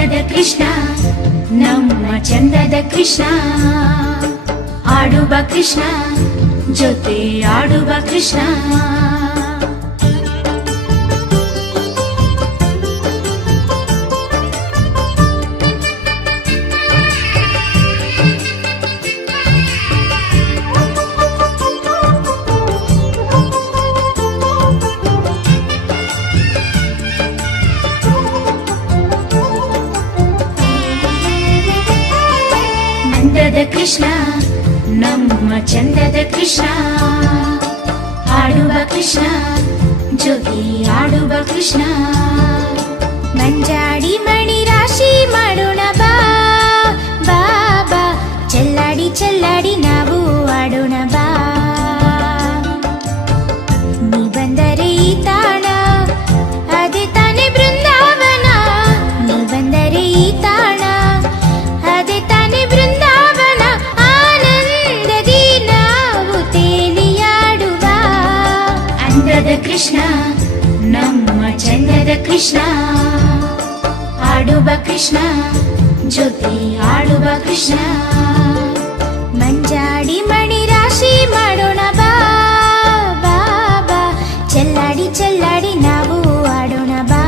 ಅಂದದ ಕೃಷ್ಣ ನಮ್ಮ ಚಂದದ ಕೃಷ್ಣ, ಆಡುವ ಕೃಷ್ಣ ಜೊತೆ ಆಡುವ ಕೃಷ್ಣ. ಅಂದದ ಕೃಷ್ಣ ನಮ್ಮ ಚಂದದ ಕೃಷ್ಣ, ಆಡುವ ಕೃಷ್ಣ ಜೊತೆ ಆಡುವ ಕೃಷ್ಣ. ಮಂಜಾಡಿ ಮಣಿ ರಾಶಿ ಮಾಡೋಣ ಬಾ ಬಾ ಬಾ, ಚೆಲ್ಲಾಡಿ ಚೆಲ್ಲಾಡಿ ನಾವು ಆಡೋಣ ಬಾ. ನೀ ಬಂದರೆ ಈ ತಾಣ ಅದೇ ತಾನೆ ಬೃಂದಾವನ, ನೀ ಬಂದರೆ ಈ ತಾಣ ಅದೇ ತಾನೆ ಬೃಂದಾವನ. ಆನಂದದಿ ನಾವು ತೇಲಿಯಾಡುವ. ಅಂದದ ಕೃಷ್ಣ ನಮ್ಮ ಚಂದದ ಕೃಷ್ಣ, ಆಡುವ ಕೃಷ್ಣ ಜೊತೆ ಆಡುವ ಕೃಷ್ಣ. ಮಂಜಾಡಿ ಮಣಿ ರಾಶಿ ಮಾಡೋಣ ಬಾ ಬಾ ಬಾ, ಚೆಲ್ಲಾಡಿ ಚೆಲ್ಲಾಡಿ ನಾವು ಆಡೋಣ ಬಾ.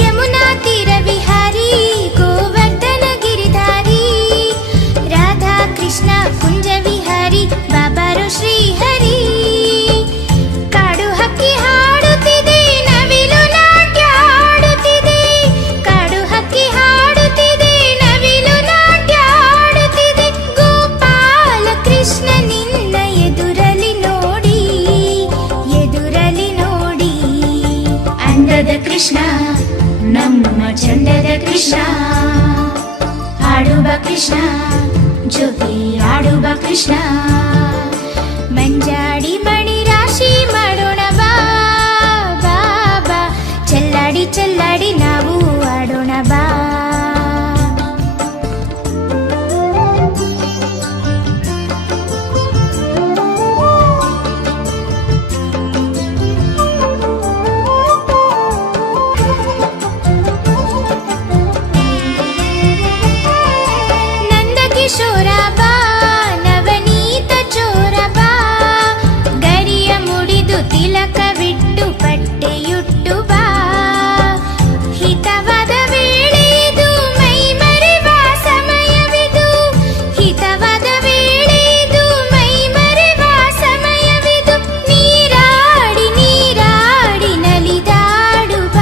ಯಮುನಾ ತೀರ ವಿಹಾರಿ ಗೋವರ್ಧನ ಗಿರಿಧಾರಿ, ರಾಧಾ ಕೃಷ್ಣ ಕುಂಜ ವಿಹಾರಿ ಬಾಬಾರು ಶ್ರೀಹರಿ. ಕಾಡು ಹಕ್ಕಿ ಹಾಡುತ್ತಿದೆ ನವಿಲು ನಾಟ್ಯ ಆಡುತ್ತಿದೆ, ಕಾಡು ಹಕ್ಕಿ ಹಾಡುತ್ತಿದೆ ನವಿಲು ನಾಟ್ಯ ಆಡುತ್ತಿದೆ. ಗೋಪಾಲ ಕೃಷ್ಣ ನಿನ್ನ ಎದುರಲಿ ನೋಡಿ ಎದುರಲಿ ನೋಡಿ. ಅಂದದ ಕೃಷ್ಣ ನಮ್ಮ ಚಂದದ ಕೃಷ್ಣ, ಆಡುವ ಕೃಷ್ಣ ಜೊತೆ ಆಡುವ ಕೃಷ್ಣ. ಮಂಜಾಡಿ ಮಣಿ ರಾಶಿ ಮಾಡೋಣ ಬಾ ಬಾ ಬಾ, ಚೆಲ್ಲಾಡಿ ಚೆಲ್ಲಾಡಿ ನಾವು ಆಡೋಣ ಬಾ. ನಂದ ಕಿಶೋರ ಬಾ ನವನೀತ ಚೋರ ಬಾ, ಗರಿಯ ಮುಡಿದು ತಿಲಕವಿಟ್ಟು ಪಟ್ಟೆಯುಟ್ಟು ಬಾ. ಹಿತವಾದ ವೇಳೆಯಿದು ಮೈ ಮರೆವ ಸಮಯವಿದು, ಹಿತವಾದ ವೇಳೆಯಿದು ಮೈ ಮರೆವ ಸಮಯವಿದು. ನೀರಾಡಿ ನೀರಾಡಿ ನಲಿದಾಡುವ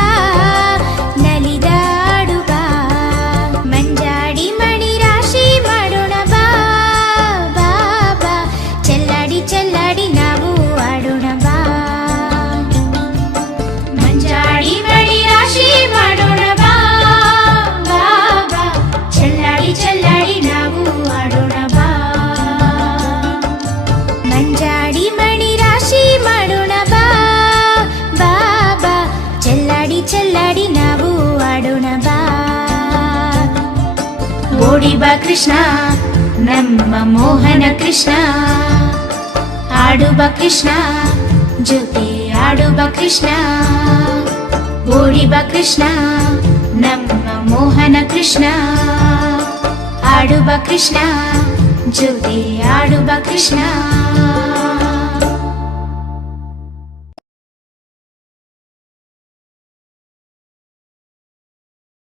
ನಲಿದಾಡುವ. ಮಂಜಾಡಿ ಮಣಿ ರಾಶಿ ಮಾಡೋಣ ಬಾ ಬಾ ಬಾ, ಚೆಲ್ಲಾಡಿ ಚೆಲ್ಲಾಡಿ ನಾವು ಆಡೋಣ ಬಾ. ಮಂಜಾಡಿ ಮಣಿ ರಾಶಿ ಮಾಡೋಣ ಬಾ ಬಾ ಬಾ, ಚೆಲ್ಲಾಡಿ ಚೆಲ್ಲಾಡಿ ನಾವು ಆಡೋಣ ಬಾ. ಮಂಜಾಡಿ ಮಣಿ ರಾಶಿ ಮಾಡೋಣ ಬಾ ಬಾ ಬಾ, ಚೆಲ್ಲಾಡಿ ಚೆಲ್ಲಾಡಿ ನಾವು ಆಡೋಣ ಬಾ. ಓಡಿ ಬಾ ಕೃಷ್ಣ ನಮ್ಮ ಮೋಹನ ಕೃಷ್ಣ, ಆಡುವ ಕೃಷ್ಣ ಜೊತೆ ಆಡುವ ಕೃಷ್ಣ. ಓಡಿ ಬಾ ಕೃಷ್ಣ ನಮ್ಮ ಮೋಹನ ಕೃಷ್ಣ, ಆಡುವ ಕೃಷ್ಣ ಜೊತೆ ಆಡುವ ಕೃಷ್ಣ.